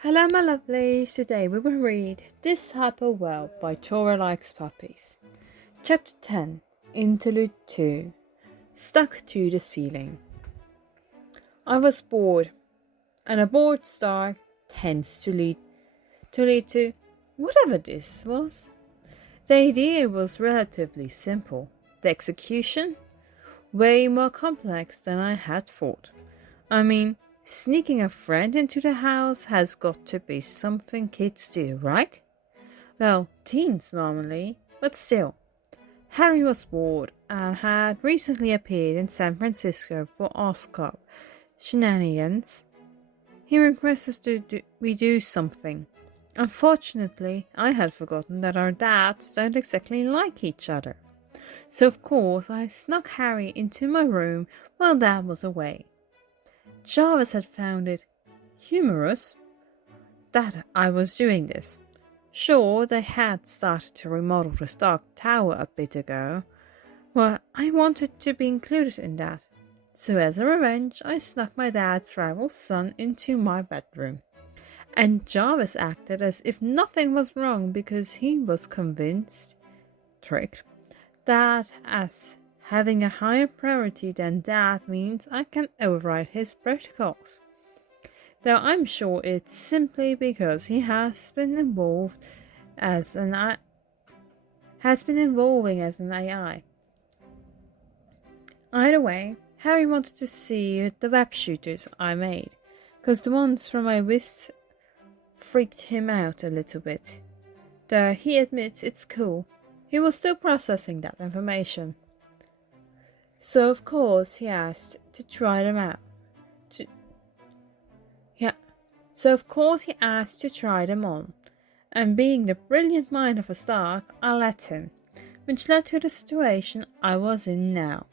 Hello, my lovelies. Today we will read This Hyper World by Tora Likes Puppies. Chapter 10, Interlude 2, Stuck to the Ceiling. I was bored, and a bored star tends to lead to whatever this was. The idea was relatively simple. The execution? Way more complex than I had thought. Sneaking a friend into the house has got to be something kids do, right? Well, teens normally, but still. Harry was bored and had recently appeared in San Francisco for Oscar shenanigans. He requested we do something. Unfortunately, I had forgotten that our dads don't exactly like each other. So of course I snuck Harry into my room while Dad was away. Jarvis had found it humorous that I was doing this. Sure, they had started to remodel the Stark Tower a bit ago. Well, I wanted to be included in that. So as a revenge, I snuck my dad's rival son into my bedroom. And Jarvis acted as if nothing was wrong because he was tricked, that as having a higher priority than Dad means I can override his protocols. Though I'm sure it's simply because he has been evolving as an AI. Either way, Harry wanted to see the web shooters I made, because the ones from my wrists freaked him out a little bit. Though he admits it's cool, he was still processing that information. So of course he asked to try them on, and being the brilliant mind of a Stark, I let him, which led to the situation I was in now,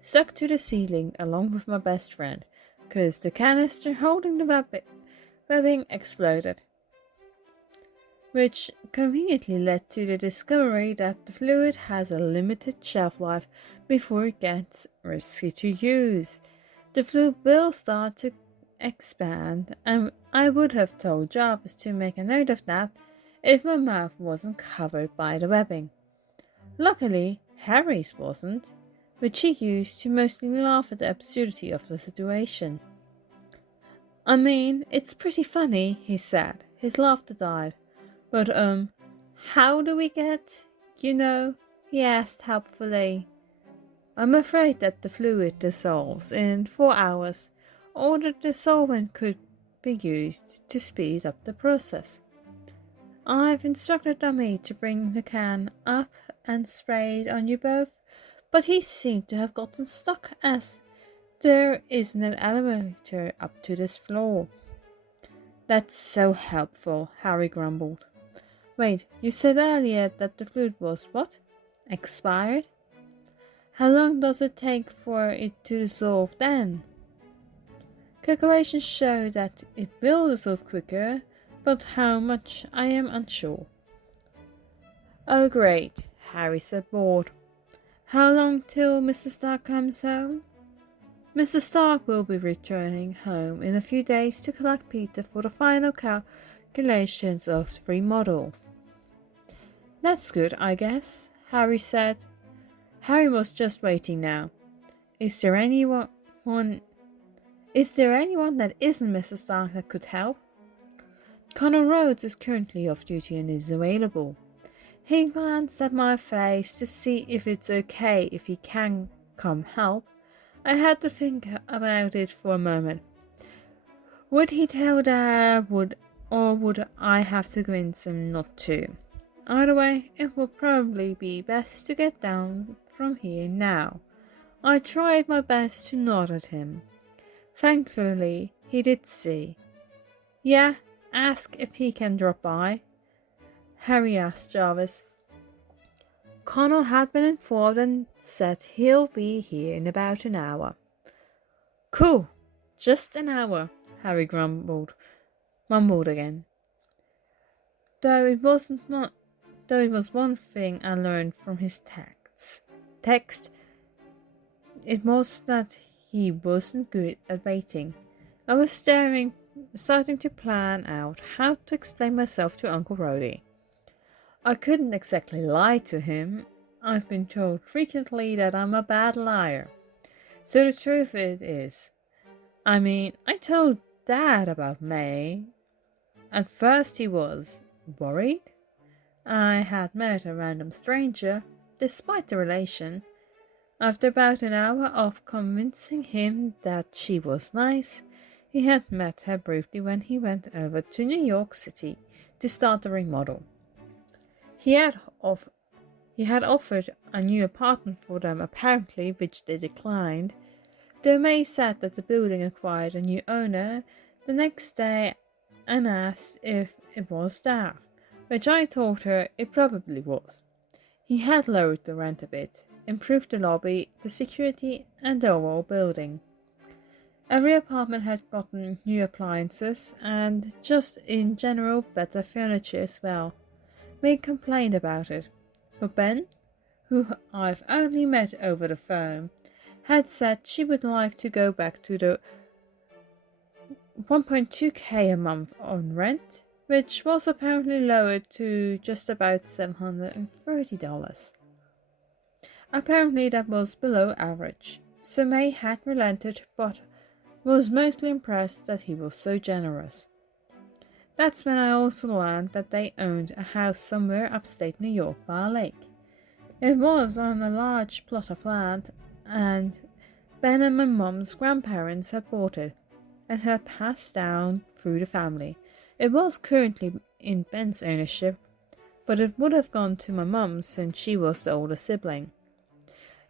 stuck to the ceiling along with my best friend, cause the canister holding the webbing exploded, which conveniently led to the discovery that the fluid has a limited shelf life before it gets risky to use. The fluid will start to expand, and I would have told Jarvis to make a note of that if my mouth wasn't covered by the webbing. Luckily, Harry's wasn't, which he used to mostly laugh at the absurdity of the situation. It's pretty funny, he said. His laughter died. But, how do we get, he asked helpfully. I'm afraid that the fluid dissolves in 4 hours, or that the solvent could be used to speed up the process. I've instructed Dummy to bring the can up and spray it on you both, but he seemed to have gotten stuck as there isn't an elevator up to this floor. That's so helpful, Harry grumbled. Wait, you said earlier that the fluid was what? Expired? How long does it take for it to dissolve then? Calculations show that it will dissolve quicker, but how much I am unsure. Oh great, Harry said, bored. How long till Mr. Stark comes home? Mr. Stark will be returning home in a few days to collect Peter for the final calculations of the remodel. That's good, I guess, Harry said. Harry was just waiting now. Is there anyone that isn't Mr. Stark that could help? Connor Rhodes is currently off duty and is available. He glanced at my face to see if it's okay if he can come help. I had to think about it for a moment. Would he tell Dad, or would I have to convince him not to? Either way, it would probably be best to get down from here now. I tried my best to nod at him. Thankfully, he did see. Yeah, ask if he can drop by, Harry asked Jarvis. Connor had been informed and said he'll be here in about an hour. Cool, just an hour, Harry mumbled again. Though it was one thing I learned from his text, it was that he wasn't good at waiting. I was staring starting to plan out how to explain myself to Uncle Rhodey. I couldn't exactly lie to him. I've been told frequently that I'm a bad liar. So the truth is, I told Dad about May. At first he was worried. I had met a random stranger, despite the relation. After about an hour of convincing him that she was nice, he had met her briefly when he went over to New York City to start a remodel. He had offered a new apartment for them apparently, which they declined, though May said that the building acquired a new owner the next day and asked if it was there, which I told her it probably was. He had lowered the rent a bit, improved the lobby, the security, and the overall building. Every apartment had gotten new appliances and just in general better furniture as well. May complained about it, but Ben, who I've only met over the phone, had said she would like to go back to the 1.2k a month on rent, which was apparently lowered to just about $730. Apparently that was below average, so May had relented but was mostly impressed that he was so generous. That's when I also learned that they owned a house somewhere upstate New York by a lake. It was on a large plot of land, and Ben and my mum's grandparents had bought it and had passed down through the family. It was currently in Ben's ownership, but it would have gone to my mum since she was the older sibling.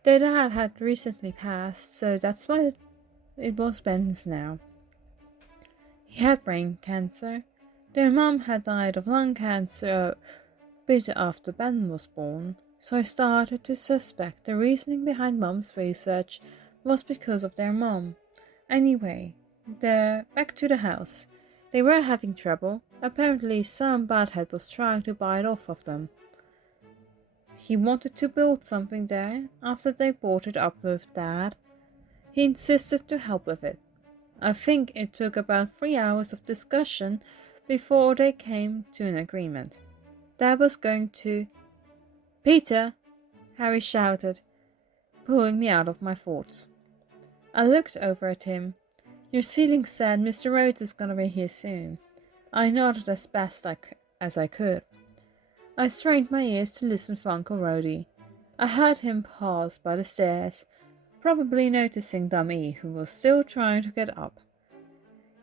Their dad had recently passed, so that's why it was Ben's now. He had brain cancer. Their mum had died of lung cancer a bit after Ben was born, so I started to suspect the reasoning behind Mum's research was because of their mum. Anyway, back to the house. They were having trouble. Apparently some badhead was trying to buy it off of them. He wanted to build something there after they bought it up with Dad. He insisted to help with it. I think it took about 3 hours of discussion before they came to an agreement. Dad was going to... "Peter!" Harry shouted, pulling me out of my thoughts. I looked over at him. "Your ceiling said Mr. Rhodes is gonna be here soon." I nodded as best as I could. I strained my ears to listen for Uncle Rhodey. I heard him pause by the stairs, probably noticing Dummy, who was still trying to get up.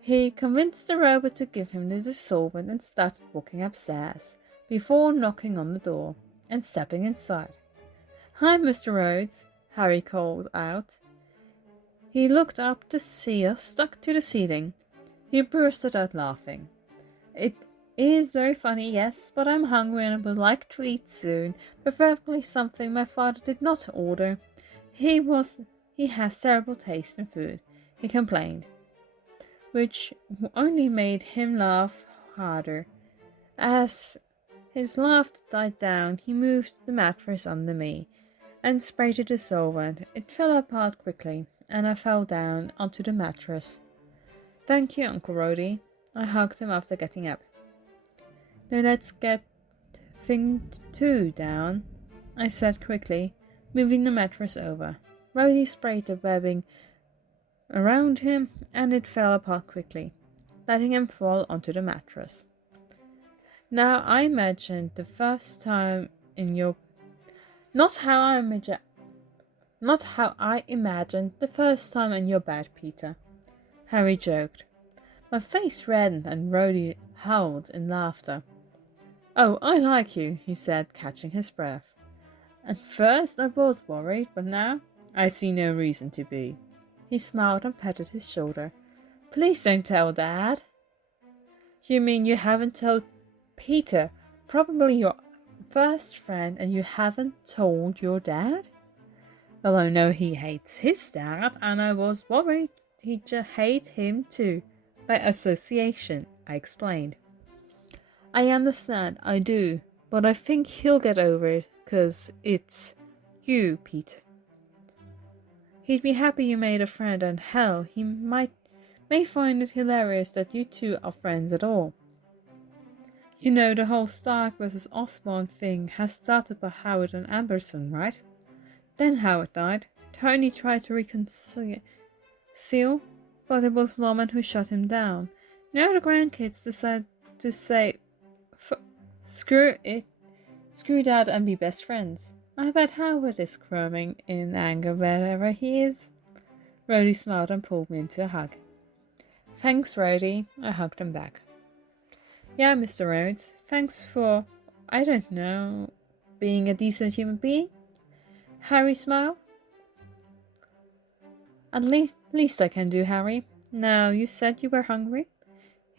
He convinced the robot to give him the dissolvent and started walking upstairs, before knocking on the door and stepping inside. "Hi, Mr. Rhodes," Harry called out. He looked up to see us stuck to the ceiling. He bursted out laughing. "It is very funny, yes, but I'm hungry and I would like to eat soon, preferably something my father did not order. He has terrible taste in food," he complained, which only made him laugh harder. As his laugh died down, he moved the mattress under me and sprayed the dissolvent. It fell apart quickly, and I fell down onto the mattress. "Thank you, Uncle Rhodey." I hugged him after getting up. "Now let's get thing 2 down," I said quickly, moving the mattress over. Rhodey sprayed the webbing around him, and it fell apart quickly, letting him fall onto the mattress. Now I imagined the first time in your... Not how I imagined the first time in your bed, Peter, Harry joked. My face reddened and Rhodey howled in laughter. "Oh, I like you," he said, catching his breath. "At first I was worried, but now I see no reason to be." He smiled and patted his shoulder. "Please don't tell Dad." "You mean you haven't told Peter, probably your first friend, and you haven't told your dad?" "Well, I know he hates his dad, and I was worried he'd hate him too, by association," I explained. "I understand, I do, but I think he'll get over it, 'cause it's you, Pete. He'd be happy you made a friend, and hell, he might may find it hilarious that you two are friends at all. You know the whole Stark versus Osborne thing has started by Howard and Amberson, right? Then Howard died. Tony tried to reconcile, but it was Norman who shot him down. Now the grandkids decide to say, screw it, screw that and be best friends. I bet Howard is squirming in anger wherever he is. Rhodey smiled and pulled me into a hug. Thanks, Rhodey. I hugged him back. Yeah, Mr. Rhodes, thanks for, I don't know, being a decent human being? Harry smiled. At least I can do, Harry. Now, you said you were hungry?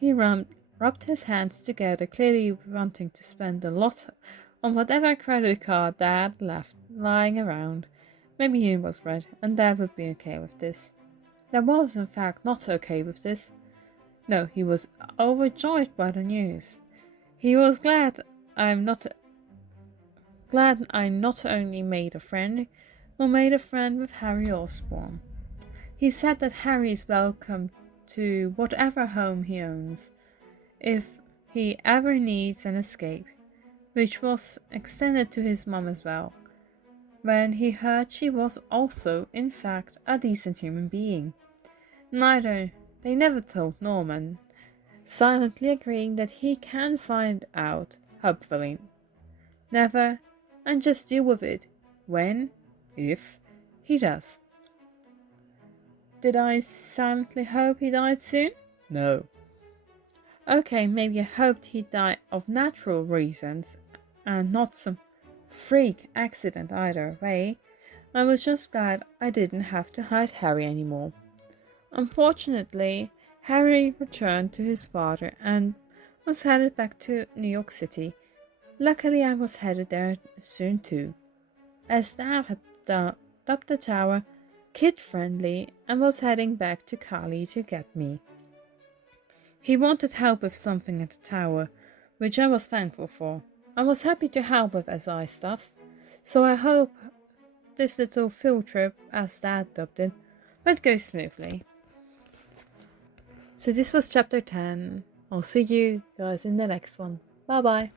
He rubbed his hands together, clearly wanting to spend a lot on whatever credit card Dad left lying around. Maybe he was right, and Dad would be okay with this. Dad was, in fact, not okay with this. No, he was overjoyed by the news. He was glad I not only made a friend, but made a friend with Harry Osborne. He said that Harry is welcome to whatever home he owns, if he ever needs an escape, which was extended to his mum as well, when he heard she was also, in fact, a decent human being. They never told Norman, silently agreeing that he can find out, hopefully. Never, and just deal with it, if he does. Did I silently hope he died soon? No. Okay, maybe I hoped he died of natural reasons, and not some freak accident either way. I was just glad I didn't have to hide Harry anymore. Unfortunately, Harry returned to his father and was headed back to New York City. Luckily, I was headed there soon too, as Dad had dubbed the tower kid-friendly and was heading back to Cali to get me. He wanted help with something at the tower, which I was thankful for. I was happy to help with SI stuff, so I hope this little field trip, as Dad dubbed it, would go smoothly. So this was chapter 10. I'll see you guys in the next one. Bye bye.